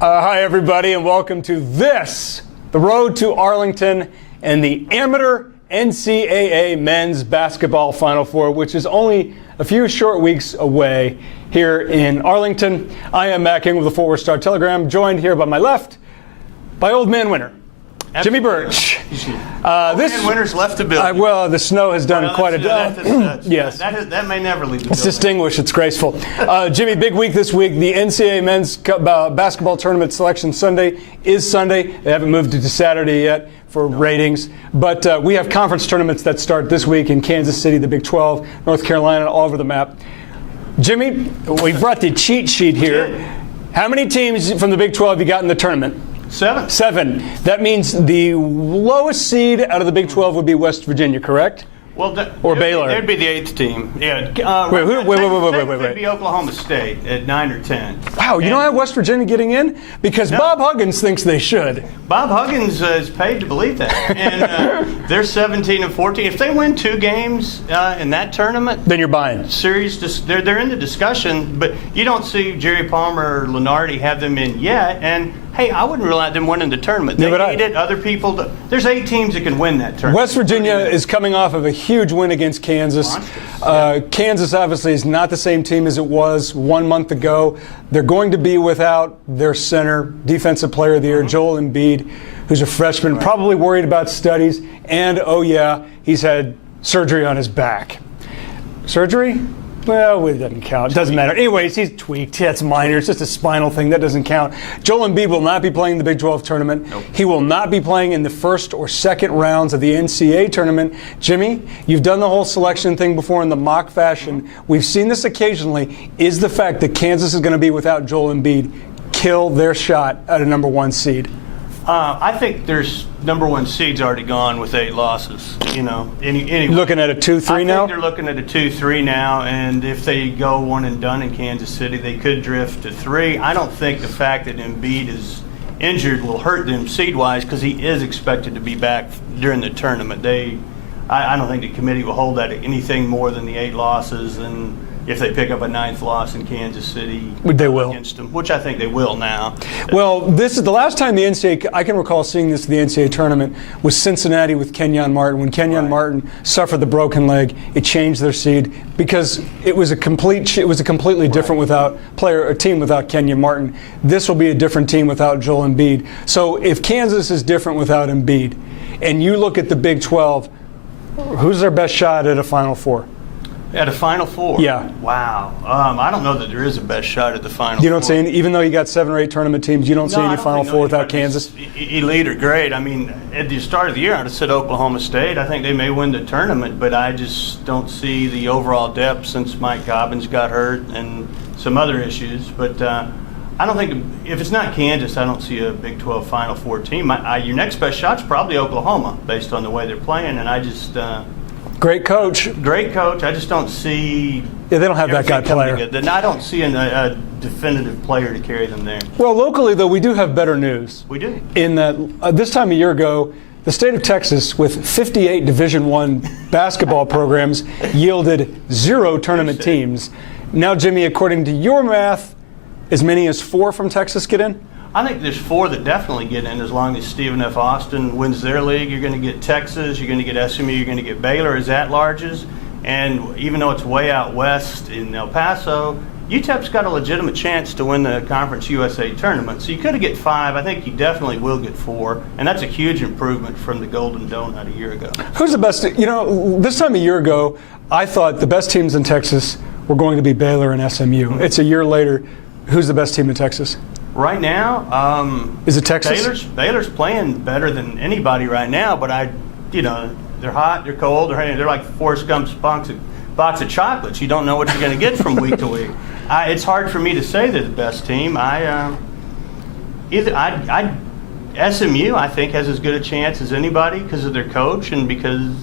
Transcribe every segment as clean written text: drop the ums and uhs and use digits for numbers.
Hi, everybody, and welcome to the road to Arlington and the amateur NCAA men's basketball Final Four, which is only a few short weeks away here in Arlington. I am Matt King with the Fort Worth Star-Telegram, joined here by my left by Old Man Winter, Jimmy Birch. This Winter's left the building. Well, the snow has done quite a job. Yes. That may never leave the building. It's distinguished. It's graceful. Jimmy, big week this week. The NCAA men's basketball tournament selection Sunday is Sunday. They haven't moved it to Saturday yet for ratings. But we have conference tournaments that start this week in Kansas City, the Big 12, North Carolina, all over the map. Jimmy, we brought the cheat sheet here. How many teams from the Big 12 you got in the tournament? Seven. That means the lowest seed out of the Big 12 would be West Virginia, correct? Well, or Baylor. There'd be the 8th team. Yeah. Wait. It'd be Oklahoma State at 9 or 10. Wow, you don't have West Virginia getting in? Because Bob Huggins thinks they should. Bob Huggins is paid to believe that. And they're 17 and 14. If they win 2 games in that tournament, then you're buying. They're in the discussion, but you don't see Jerry Palmer or Lenardi have them in yet. And hey, I wouldn't rule out them winning the tournament. They need it. Other people. There's 8 teams that can win that tournament. West Virginia is coming off of a huge win against Kansas. Kansas obviously is not the same team as it was 1 month ago. They're going to be without their center, defensive player of the year, Joel Embiid, who's a freshman, probably worried about studies. And, oh yeah, he's had surgery on his back. Surgery? Well, it doesn't count. It doesn't matter. Anyways, he's tweaked. Yeah, it's minor. It's just a spinal thing. That doesn't count. Joel Embiid will not be playing in the Big 12 tournament. Nope. He will not be playing in the first or second rounds of the NCAA tournament. Jimmy, you've done the whole selection thing before in the mock fashion. We've seen this occasionally. Is the fact that Kansas is going to be without Joel Embiid kill their shot at a number 1 seed? I think there's number 1 seed's already gone with 8 losses. Anyway. Looking at a 2-3 now? I think they're looking at a 2-3 now, and if they go one and done in Kansas City, they could drift to 3. I don't think the fact that Embiid is injured will hurt them seed-wise because he is expected to be back during the tournament. I don't think the committee will hold that anything more than the 8 losses, and if they pick up a 9th loss in Kansas City, they will against them, which I think they will now. Well, this is the last time the NCAA, I can recall seeing this at the NCAA tournament, was Cincinnati with Kenyon Martin. When Kenyon Martin suffered the broken leg, it changed their seed because it was a completely different team without Kenyon Martin. This will be a different team without Joel Embiid. So if Kansas is different without Embiid, and you look at the Big 12, who's their best shot at a Final Four? At a Final Four? Yeah. Wow. I don't know that there is a best shot at the Final Four. You don't see any, even though you got 7 or 8 tournament teams, you don't see any Final Four without Kansas? Elite or great. I mean, at the start of the year, I'd have said Oklahoma State. I think they may win the tournament, but I just don't see the overall depth since Mike Cobbins got hurt and some other issues. But I don't think, if it's not Kansas, I don't see a Big 12 Final Four team. Your next best shot's probably Oklahoma, based on the way they're playing, and I just... Great coach. I just don't see. Yeah, they don't have that guy player. I don't see a definitive player to carry them there. Well, locally, though, we do have better news. We do. In that this time a year ago, the state of Texas, with 58 Division I basketball programs, yielded 0 tournament teams. Now, Jimmy, according to your math, as many as 4 from Texas get in? I think there's 4 that definitely get in as long as Stephen F. Austin wins their league. You're going to get Texas, you're going to get SMU, you're going to get Baylor as at-larges. And even though it's way out west in El Paso, UTEP's got a legitimate chance to win the Conference USA tournament. So you could get 5. I think you definitely will get 4. And that's a huge improvement from the Golden Donut a year ago. Who's the best? This time a year ago, I thought the best teams in Texas were going to be Baylor and SMU. It's a year later. Who's the best team in Texas? Right now, is it Texas? Baylor's playing better than anybody right now, but they're hot, they're cold, they're like Forrest Gump's box of chocolates. You don't know what you're going to get from week to week. It's hard for me to say they're the best team. SMU I think has as good a chance as anybody because of their coach and because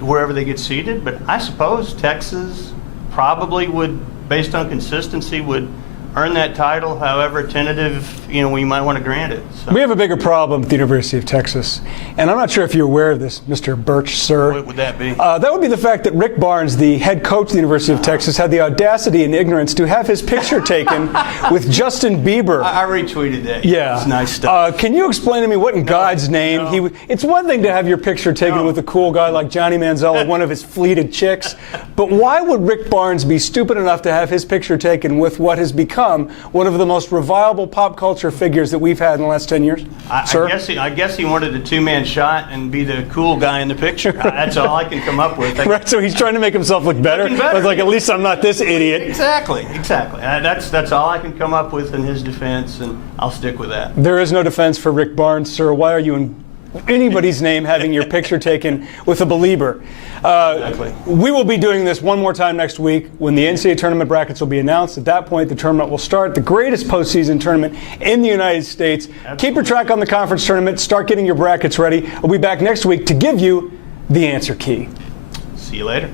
wherever they get seated. But I suppose Texas probably would, based on consistency, would earn that title, however tentative, we might want to grant it. So. We have a bigger problem at the University of Texas, and I'm not sure if you're aware of this, Mr. Birch, sir. What would that be? That would be the fact that Rick Barnes, the head coach of the University of Texas, had the audacity and ignorance to have his picture taken with Justin Bieber. I retweeted that. Yeah. It's nice stuff. Can you explain to me what in God's name it's one thing to have your picture taken with a cool guy like Johnny Manziel or one of his fleeted chicks, but why would Rick Barnes be stupid enough to have his picture taken with what has become one of the most revilable pop culture figures that we've had in the last 10 years? Sir? I guess he wanted a two-man shot and be the cool guy in the picture. That's all I can come up with. Right, so he's trying to make himself look better. I was like, at least I'm not this idiot. Exactly. That's all I can come up with in his defense, and I'll stick with that. There is no defense for Rick Barnes, sir. Why are you in anybody's name having your picture taken with a Belieber? Exactly. We will be doing this one more time next week when the NCAA tournament brackets will be announced. At that point, the tournament will start, the greatest postseason tournament in the United States. Absolutely. Keep your track on the conference tournament. Start getting your brackets ready. We'll be back next week to give you the answer key. See you later.